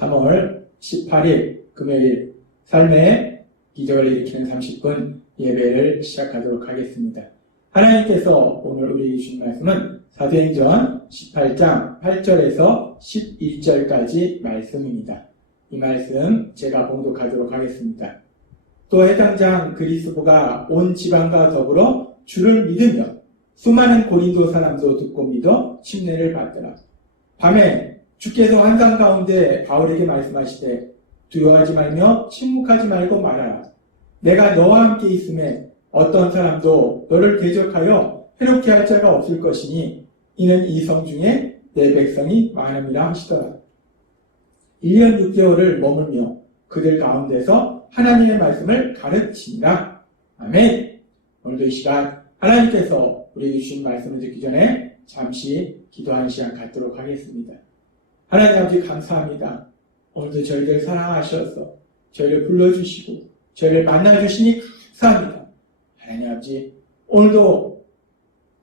3월 18일 금요일 삶의 기적을 일으키는 30분 예배를 시작하도록 하겠습니다. 하나님께서 오늘 우리에게 주신 말씀은 사도행전 18장 8절에서 11절까지 말씀입니다. 이 말씀 제가 봉독하도록 하겠습니다. 또 해당 장 그리스도가 온 지방과 더불어 주를 믿으며 수많은 고린도 사람도 듣고 믿어 침례를 받더라. 밤에 주께서 환상 가운데 바울에게 말씀하시되 두려워하지 말며 침묵하지 말고 말하라. 내가 너와 함께 있음에 어떤 사람도 너를 대적하여 해롭게 할 자가 없을 것이니 이는 이 성 중에 내 백성이 많음이라 하시더라. 1년 6개월을 머물며 그들 가운데서 하나님의 말씀을 가르치니라. 아멘. 오늘도 이 시간 하나님께서 우리에게 주신 말씀을 듣기 전에 잠시 기도하는 시간 갖도록 하겠습니다. 하나님 아버지 감사합니다. 오늘도 저희들 사랑하셔서 저희를 불러주시고 저희를 만나주시니 감사합니다. 하나님 아버지 오늘도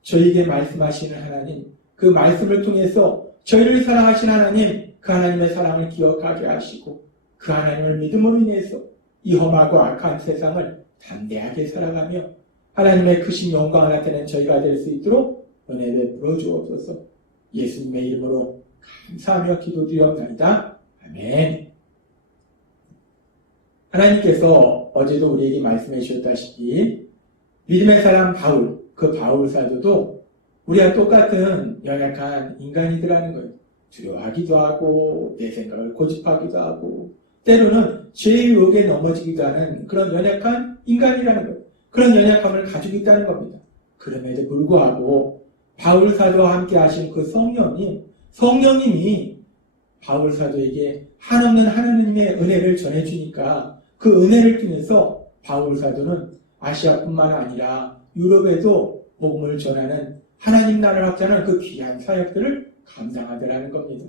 저희에게 말씀하시는 하나님, 그 말씀을 통해서 저희를 사랑하신 하나님, 그 하나님의 사랑을 기억하게 하시고 그 하나님을 믿음으로 인해서 이 험하고 악한 세상을 담대하게 살아가며 하나님의 크신 영광을 나타내는 저희가 될 수 있도록 은혜 베풀어 주옵소서. 예수님의 이름으로 감사하며 기도드리옵나이다. 아멘. 하나님께서 어제도 우리에게 말씀해 주셨다시피 믿음의 사람 바울, 그 바울 사도도 우리와 똑같은 연약한 인간이더라는 거예요. 두려워하기도 하고 내 생각을 고집하기도 하고 때로는 죄의 유혹에 넘어지기도 하는 그런 연약한 인간이라는 거예요. 그런 연약함을 가지고 있다는 겁니다. 그럼에도 불구하고 바울 사도와 함께 하신 그 성령님이 바울 사도에게 한없는 하나님의 은혜를 전해주니까 그 은혜를 통해서 바울 사도는 아시아뿐만 아니라 유럽에도 복음을 전하는 하나님 나라를 확장하는 그 귀한 사역들을 감당하더라는 겁니다.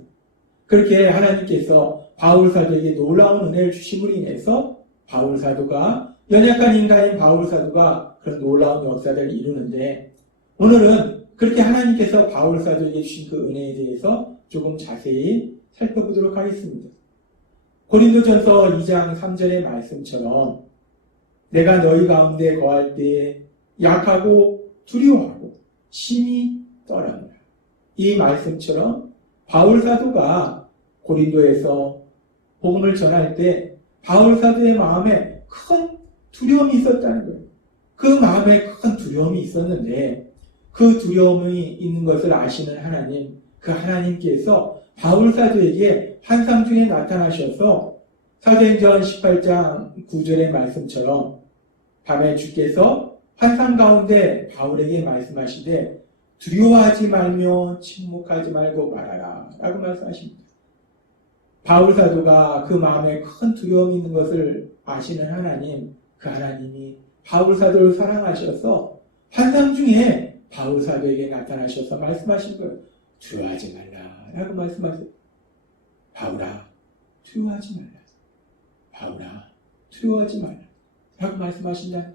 그렇게 하나님께서 바울 사도에게 놀라운 은혜를 주심으로 인해서 바울 사도가 연약한 인간인 바울 사도가 그런 놀라운 역사를 이루는데 오늘은 그렇게 하나님께서 바울 사도에게 주신 그 은혜에 대해서 조금 자세히 살펴보도록 하겠습니다. 고린도전서 2장 3절의 말씀처럼 내가 너희 가운데 거할 때에 약하고 두려워하고 심히 떨었노라. 이 말씀처럼 바울 사도가 고린도에서 복음을 전할 때 바울 사도의 마음에 큰 두려움이 있었다는 거예요. 그 마음에 큰 두려움이 있었는데 그 두려움이 있는 것을 아시는 하나님, 그 하나님께서 바울 사도에게 환상 중에 나타나셔서 사도행전 18장 9절의 말씀처럼 밤에 주께서 환상 가운데 바울에게 말씀하시되 두려워하지 말며 침묵하지 말고 말하라 라고 말씀하십니다. 바울 사도가 그 마음에 큰 두려움이 있는 것을 아시는 하나님, 그 하나님이 바울 사도를 사랑하셔서 환상 중에 바울 사도에게 나타나셔서 말씀하신 거예요. 두려워하지 말라 라고 말씀하세요. 바울아 두려워하지 말라. 바울아 두려워하지 말라 라고 말씀하신다.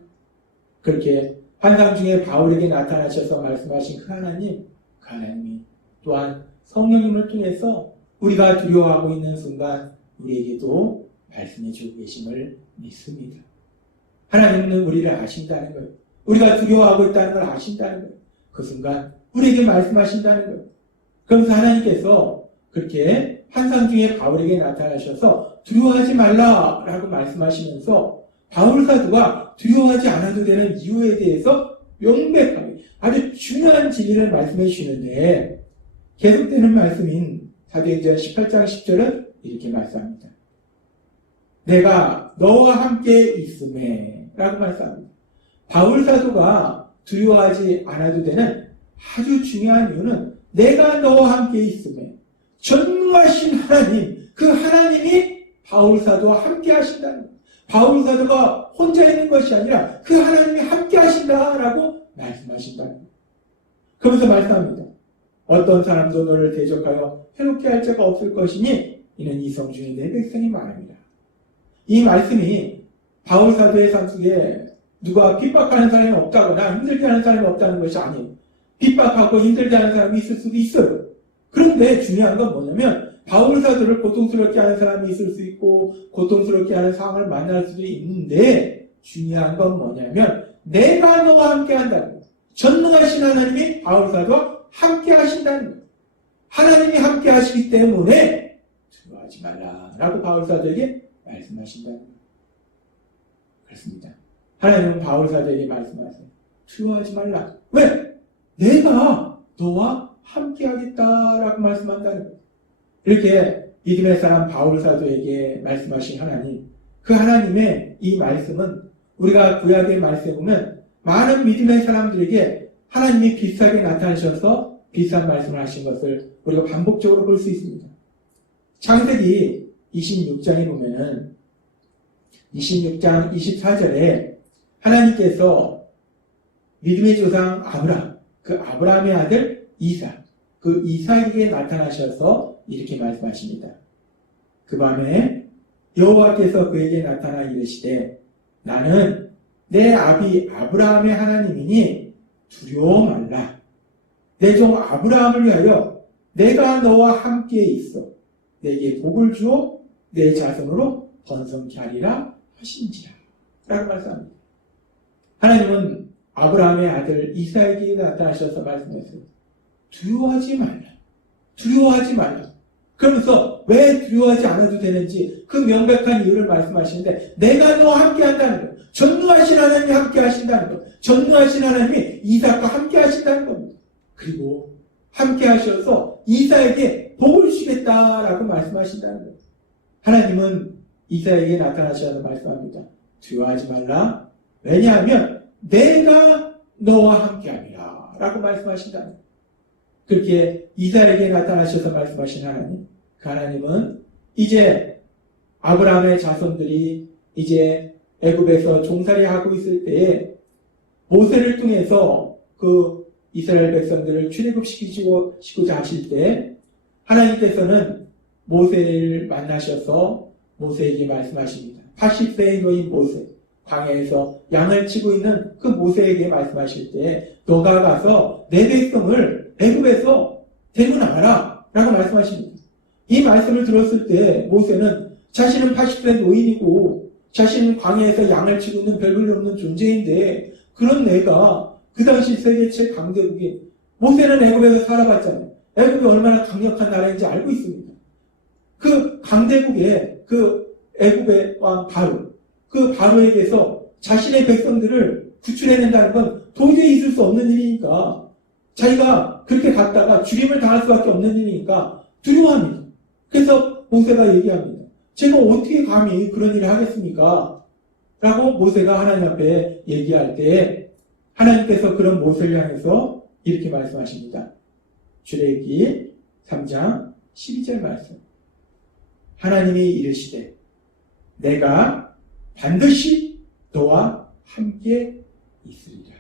그렇게 환상 중에 바울에게 나타나셔서 말씀하신 그 하나님이 또한 성령님을 통해서 우리가 두려워하고 있는 순간 우리에게도 말씀해 주고 계심을 믿습니다. 하나님은 우리를 아신다는 거예요. 우리가 두려워하고 있다는 걸 아신다는 거예요. 그 순간 우리에게 말씀하신다는 거예요. 그러면서 하나님께서 그렇게 환상 중에 바울에게 나타나셔서 두려워하지 말라라고 말씀하시면서 바울 사도가 두려워하지 않아도 되는 이유에 대해서 명백하게 아주 중요한 진리를 말씀해 주시는데 계속되는 말씀인 사도행전 18장 10절은 이렇게 말씀합니다. 내가 너와 함께 있음에 라고 말씀합니다. 바울 사도가 두려워하지 않아도 되는 아주 중요한 이유는 내가 너와 함께 있음에 전능하신 하나님, 그 하나님이 바울 사도와 함께 하신다는 거예요. 바울 사도가 혼자 있는 것이 아니라 그 하나님이 함께 하신다라고 말씀하신다는 거예요. 그러면서 말씀합니다. 어떤 사람도 너를 대적하여 해롭게 할 자가 없을 것이니 이는 이 성 중에 내 백성이 많음이라. 이 말씀이 바울 사도의 삶 속에 누가 핍박하는 사람이 없다거나 힘들게 하는 사람이 없다는 것이 아니에요. 핍박하고 힘들게 하는 사람이 있을 수도 있어요. 그런데 중요한 건 뭐냐면 바울 사도를 고통스럽게 하는 사람이 있을 수 있고 고통스럽게 하는 상황을 만날 수도 있는데 중요한 건 뭐냐면 내가 너와 함께 한다는 거예요. 전능하신 하나님이 바울 사도와 함께 하신다는 거예요. 하나님이 함께 하시기 때문에 두려워하지 말라라고 바울 사도에게 말씀하신다는 거예요. 그렇습니다. 하나님은 바울 사도에게 말씀하세요. 두려워하지 말라. 왜? 내가 너와 함께 하겠다라고 말씀한다는 거예요. 이렇게 믿음의 사람 바울 사도에게 말씀하신 하나님, 그 하나님의 이 말씀은 우리가 구약의 말씀에 보면 많은 믿음의 사람들에게 하나님이 비슷하게 나타나셔서 비슷한 말씀을 하신 것을 우리가 반복적으로 볼 수 있습니다. 창세기 26장에 보면은 26장 24절에 하나님께서 믿음의 조상 아브라함, 그 아브라함의 아들 이삭, 그 이삭에게 나타나셔서 이렇게 말씀하십니다. 그 밤에 여호와께서 그에게 나타나 이르시되 나는 내 아비 아브라함의 하나님이니 두려워 말라. 내 종 아브라함을 위하여 내가 너와 함께 있어 내게 복을 주어 내 자손으로 번성케 하리라 하신지라 라고 말씀합니다. 하나님은 아브라함의 아들 이삭에게 나타나셔서 말씀하셨어요. 두려워하지 말라. 두려워하지 말라. 그러면서 왜 두려워하지 않아도 되는지 그 명백한 이유를 말씀하시는데 내가 너와 함께 한다는 거예요. 전능하신 하나님이 함께 하신다는 거예요. 전능하신 하나님이 이삭과 함께 하신다는 겁니다. 그리고 함께 하셔서 이삭에게 복을 주시겠다라고 말씀하신다는 거예요. 하나님은 이삭에게 나타나셔서 말씀합니다. 두려워하지 말라. 왜냐하면 내가 너와 함께 함이라 라고 말씀하신다는 거예요. 그렇게 이삭에게 나타나셔서 말씀하신 하나님, 그 하나님은 이제 아브라함의 자손들이 이제 애굽에서 종살이하고 있을 때에 모세를 통해서 그 이스라엘 백성들을 출애굽시키고자 하실 때 하나님께서는 모세를 만나셔서 모세에게 말씀하십니다. 80세의 노인 모세, 광야에서 양을 치고 있는 그 모세에게 말씀하실 때 너가 가서 내 백성을 애굽에서 데리고 나가라 라고 말씀하십니다. 이 말씀을 들었을 때 모세는 자신은 80세 노인이고 자신은 광야에서 양을 치고 있는 별볼없는 존재인데 그런 내가 그 당시 세계 최강대국인 모세는 애굽에서 살아봤잖아요. 애굽이 얼마나 강력한 나라인지 알고 있습니다. 그 강대국의 그 애굽의 왕 바로 그 바로에게서 자신의 백성들을 구출해낸다는 건 도저히 있을 수 없는 일이니까 자기가 그렇게 갔다가 죽임을 당할 수밖에 없는 일이니까 두려워합니다. 그래서 모세가 얘기합니다. 제가 어떻게 감히 그런 일을 하겠습니까? 라고 모세가 하나님 앞에 얘기할 때 하나님께서 그런 모세를 향해서 이렇게 말씀하십니다. 출애굽기 3장 12절 말씀. 하나님이 이르시되 내가 반드시 너와 함께 있으리라.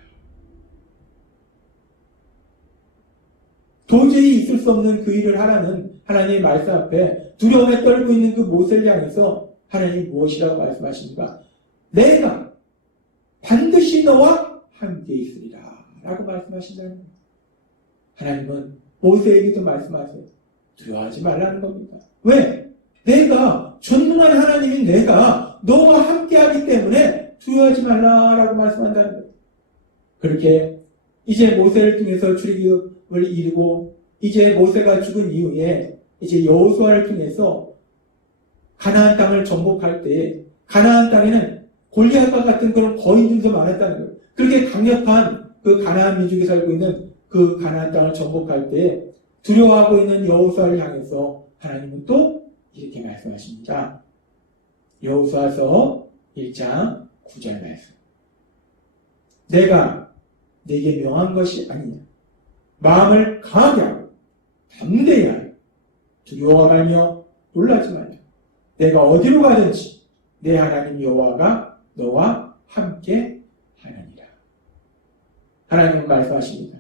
도저히 있을 수 없는 그 일을 하라는 하나님의 말씀 앞에 두려움에 떨고 있는 그 모세를 향해서 하나님이 무엇이라고 말씀하십니까? 내가 반드시 너와 함께 있으리라 라고 말씀하신다는 거예요. 하나님은 모세에게도 말씀하세요. 두려워하지 말라는 겁니다. 왜? 내가 전능한 하나님인 내가 너와 함께하기 때문에 두려워하지 말라라고 말씀한다는 거예요. 그렇게 이제 모세를 통해서 출애굽을 이루고 이제 모세가 죽은 이후에 이제 여호수아를 통해서 가나안 땅을 정복할 때 가나안 땅에는 골리앗과 같은 그런 거인들도 많았다는 거예요. 그렇게 강력한 그 가나안 민족이 살고 있는 그 가나안 땅을 정복할 때 두려워하고 있는 여호수아를 향해서 하나님은 또 이렇게 말씀하십니다. 여호수아서 1장 9절 말씀. 내가 네게 명한 것이 아니냐. 마음을 강하게 하고 담대히 하여 두려워 말며 놀라지 말라. 내가 어디로 가든지 내 하나님 여호와가 너와 함께 하느니라. 하나님은 말씀하십니다.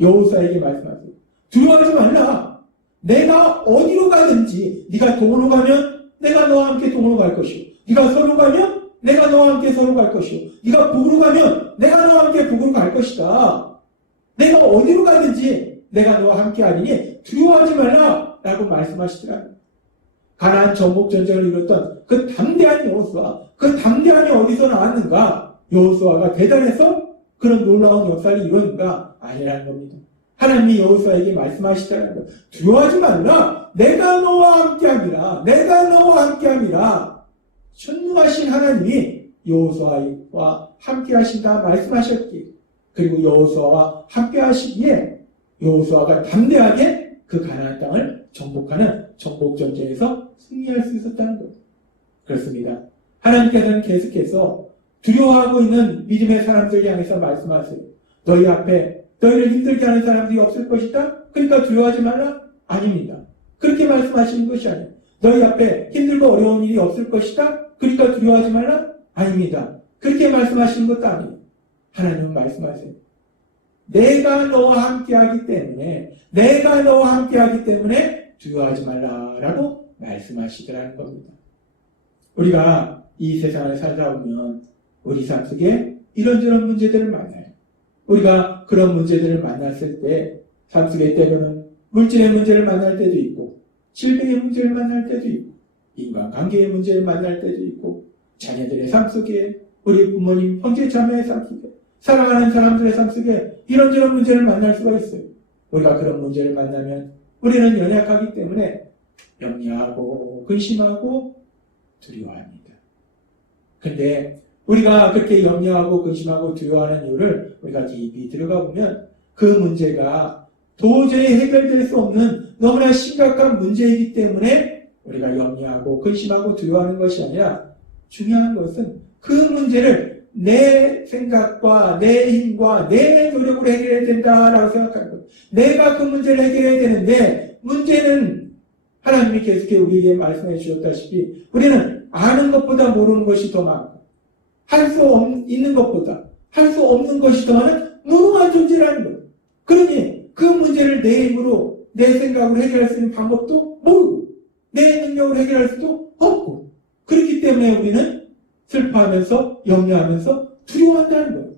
여호수아에게 말씀하세요. 두려워하지 말라. 내가 어디로 가든지 네가 동으로 가면 내가 너와 함께 동으로 갈 것이요. 네가 서로 가면 내가 너와 함께 서로 갈 것이요. 네가 북으로 가면 내가 너와 함께 북으로 갈 것이다. 내가 어디로 가든지 내가 너와 함께 하리니 두려워하지 말라 라고 말씀하시더라고요. 가나안 정복 전쟁을 이뤘던 그 담대한 여호수아, 그 담대함이 어디서 나왔는가? 여호수아가 대단해서 그런 놀라운 역사를 이뤘는가? 아니라는 겁니다. 하나님이 여호수아에게 말씀하시다는 것. 두려워하지 말라. 내가 너와 함께함이라. 내가 너와 함께함이라. 전능하신 하나님이 여호수아와 함께하신다 말씀하셨기에, 그리고 여호수아와 함께하시기에 여호수아가 담대하게 그 가나안 땅을 정복하는 정복 전쟁에서 승리할 수 있었다는 것. 그렇습니다. 하나님께서는 계속해서 두려워하고 있는 믿음의 사람들 향해서 말씀하세요. 너희 앞에 너희를 힘들게 하는 사람들이 없을 것이다. 그러니까 두려워하지 말라? 아닙니다. 그렇게 말씀하시는 것이 아니에요. 너희 앞에 힘들고 어려운 일이 없을 것이다. 그러니까 두려워하지 말라? 아닙니다. 그렇게 말씀하시는 것도 아니에요. 하나님은 말씀하세요. 내가 너와 함께하기 때문에 두려워하지 말라라고 말씀하시더라는 겁니다. 우리가 이 세상을 살다 보면 우리 삶 속에 이런저런 문제들을 만나요. 우리가 그런 문제들을 만났을 때 삶 속에 때로는 물질의 문제를 만날 때도 있고, 질병의 문제를 만날 때도 있고, 인간관계의 문제를 만날 때도 있고, 자녀들의 삶 속에, 우리 부모님, 형제 자매의 삶 속에, 사랑하는 사람들의 삶 속에 이런저런 문제를 만날 수가 있어요. 우리가 그런 문제를 만나면 우리는 연약하기 때문에 염려하고 근심하고 두려워합니다. 근데 우리가 그렇게 염려하고 근심하고 두려워하는 이유를 우리가 깊이 들어가 보면 그 문제가 도저히 해결될 수 없는 너무나 심각한 문제이기 때문에 우리가 염려하고 근심하고 두려워하는 것이 아니라, 중요한 것은 그 문제를 내 생각과 내 힘과 내 노력으로 해결해야 된다라고 생각하는 것. 내가 그 문제를 해결해야 되는데, 문제는 하나님이 계속해 우리에게 말씀해 주셨다시피 우리는 아는 것보다 모르는 것이 더 많고, 할 수 있는 것보다 할 수 없는 것이 더 많은 무능한 존재라는 거예요. 그러니 그 문제를 내 힘으로 내 생각으로 해결할 수 있는 방법도 모르고 내 능력으로 해결할 수도 없고, 그렇기 때문에 우리는 슬퍼하면서 염려하면서 두려워한다는 거예요.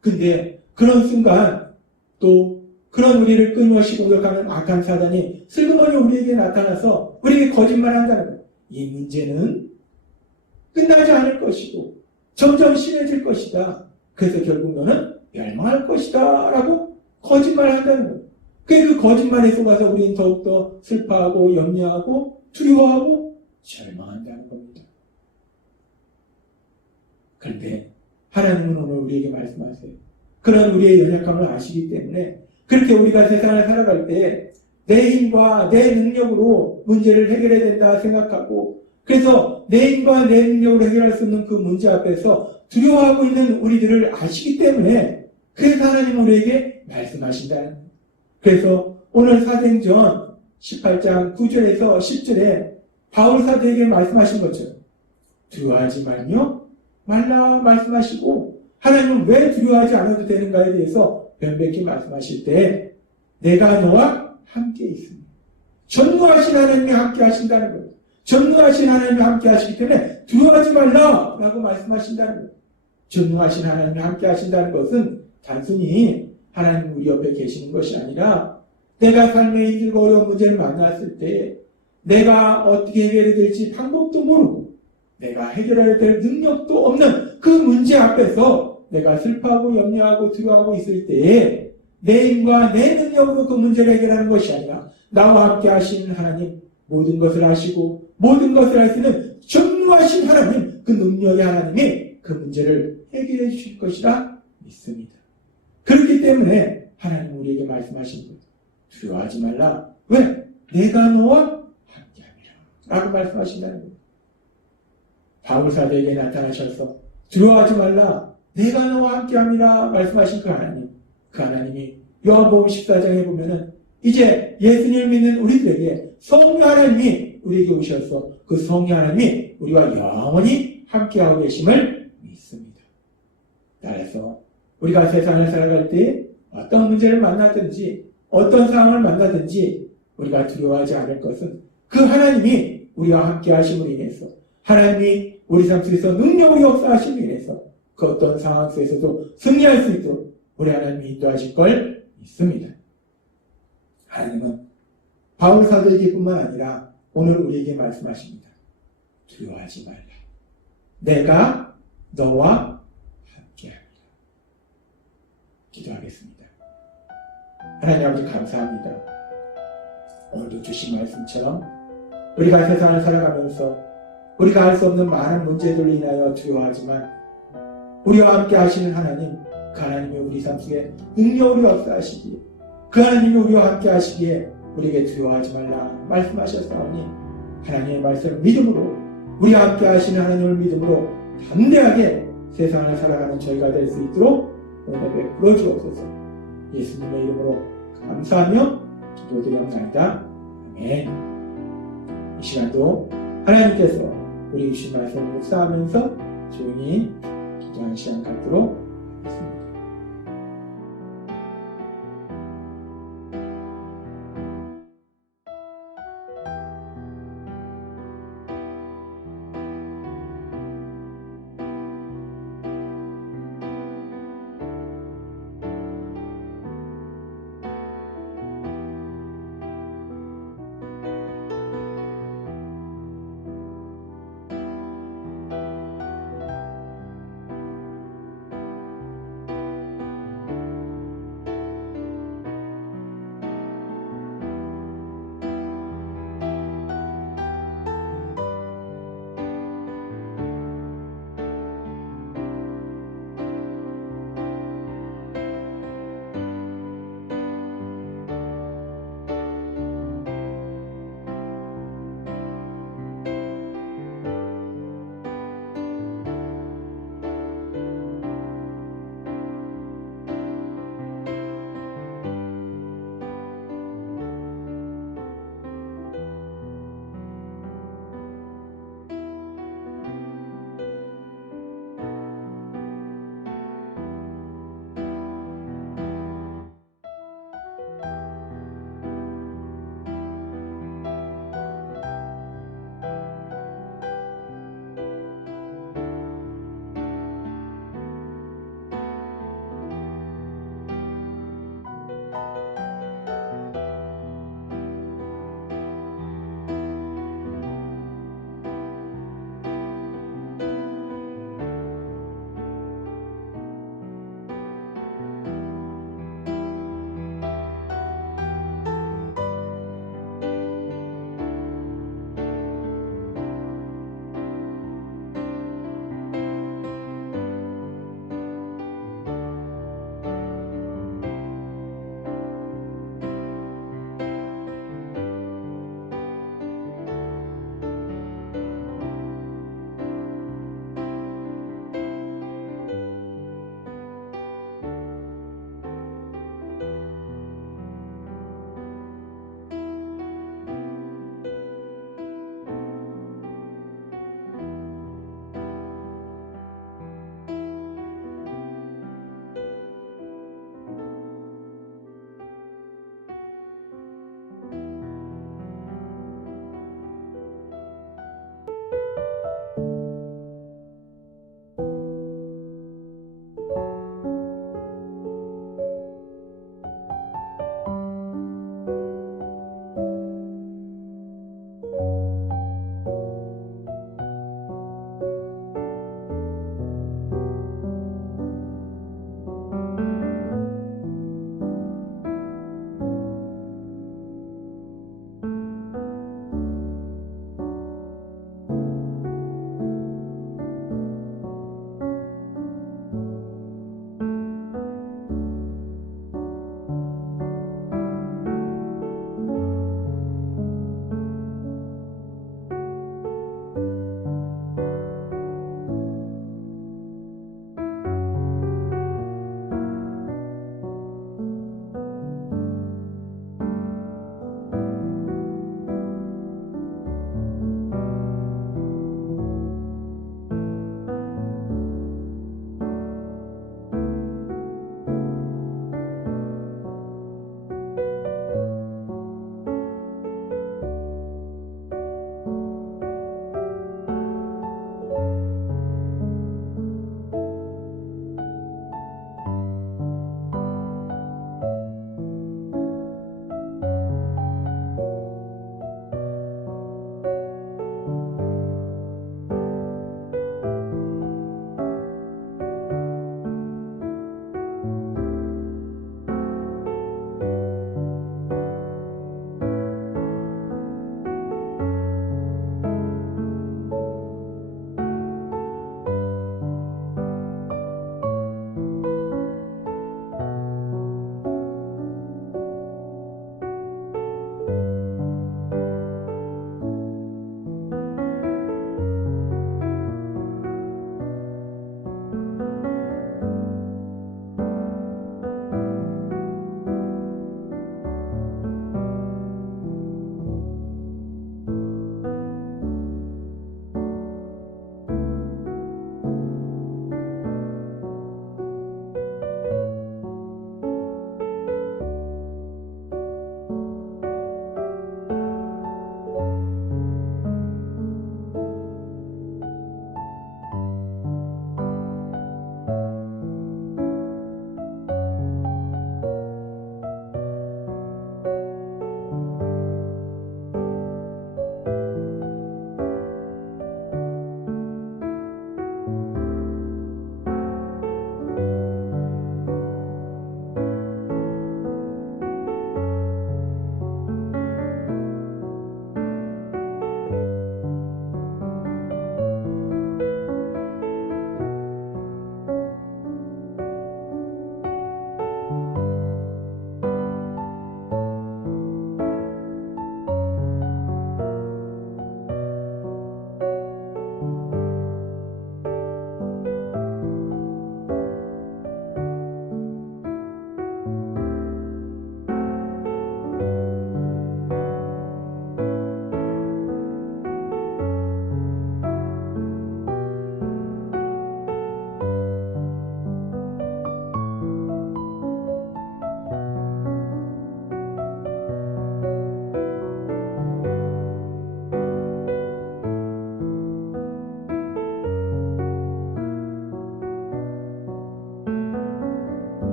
근데 그런 순간 또 그런 우리를 끊임없이 공격하는 악한 사단이 슬그머니 우리에게 나타나서 우리에게 거짓말한다는 거예요. 이 문제는 끝나지 않을 것이고 점점 심해질 것이다. 그래서 결국 너는 멸망할 것이다 라고 거짓말한다는 거예요. 그 거짓말에 속아서 우리는 더욱더 슬퍼하고 염려하고 두려워하고 절망한다는 겁니다. 그런데 하나님은 오늘 우리에게 말씀하세요. 그런 우리의 연약함을 아시기 때문에 그렇게 우리가 세상을 살아갈 때 내 힘과 내 능력으로 문제를 해결해야 된다 생각하고, 그래서 내 힘과 내 능력으로 해결할 수 없는 그 문제 앞에서 두려워하고 있는 우리들을 아시기 때문에, 그래서 하나님은 우리에게 말씀하신다는 거예요. 그래서 오늘 사도행전 18장 9절에서 10절에 바울 사도에게 말씀하신 것처럼 두려워하지 말라 말씀하시고, 하나님은 왜 두려워하지 않아도 되는가에 대해서 명백히 말씀하실 때 내가 너와 함께 있습니다. 전능하신 하나님이 함께 하신다는 거예요. 전능하신 하나님이 함께 하시기 때문에 두려워하지 말라라고 말씀하신다는 거예요. 전능하신 하나님이 함께 하신다는 것은 단순히 하나님 우리 옆에 계시는 것이 아니라, 내가 삶에 힘들고 어려운 문제를 만났을 때 내가 어떻게 해결해야 될지 방법도 모르고 내가 해결해야 될 능력도 없는 그 문제 앞에서 내가 슬퍼하고 염려하고 두려워하고 있을 때에 내 힘과 내 능력으로 그 문제를 해결하는 것이 아니라, 나와 함께 하시는 하나님, 모든 것을 아시고 모든 것을 할 수 있는 전능하신 하나님, 그 능력의 하나님이 그 문제를 해결해 주실 것이라 믿습니다. 그렇기 때문에 하나님 우리에게 말씀하신 것, 두려워하지 말라. 왜? 내가 너와 함께함이라 라고 말씀하신다는 거예요. 바울 사도에게 나타나셔서 두려워하지 말라, 내가 너와 함께함이라 말씀하신 그 하나님, 그 하나님이 요한복음 14장에 보면은 이제 예수님을 믿는 우리들에게 성령 하나님이 우리에게 오셔서 그 성령 하나님이 우리와 영원히 함께하고 계심을 믿습니다. 따라서 우리가 세상을 살아갈 때 어떤 문제를 만나든지 어떤 상황을 만나든지 우리가 두려워하지 않을 것은 그 하나님이 우리와 함께 하심으로 인해서, 하나님이 우리 삶 속에서 능력으로 역사하심으로 인해서 그 어떤 상황 속에서도 승리할 수 있도록 우리 하나님이 인도하실 걸 믿습니다. 하나님은 바울 사도에게뿐만 아니라 오늘 우리에게 말씀하십니다. 두려워하지 말라. 내가 너와 함께합니다. 기도하겠습니다. 하나님 아버지 감사합니다. 오늘도 주신 말씀처럼 우리가 세상을 살아가면서 우리가 알 수 없는 많은 문제들로 인하여 두려워하지만 우리와 함께 하시는 하나님, 그 하나님이 우리 삶 속에 능력으로 역사하시기에, 그 하나님이 우리와 함께 하시기에 우리에게 두려워하지 말라 말씀하셨사오니 하나님의 말씀을 믿음으로, 우리와 함께 하시는 하나님을 믿음으로 담대하게 세상을 살아가는 저희가 될 수 있도록 은혜 베풀어 주옵소서. 예수님의 이름으로 감사하며 기도드리옵나이다. 아멘. 이 시간도 하나님께서 우리 주신 말씀을 묵상하면서 조용히 기도하는 시간 갖도록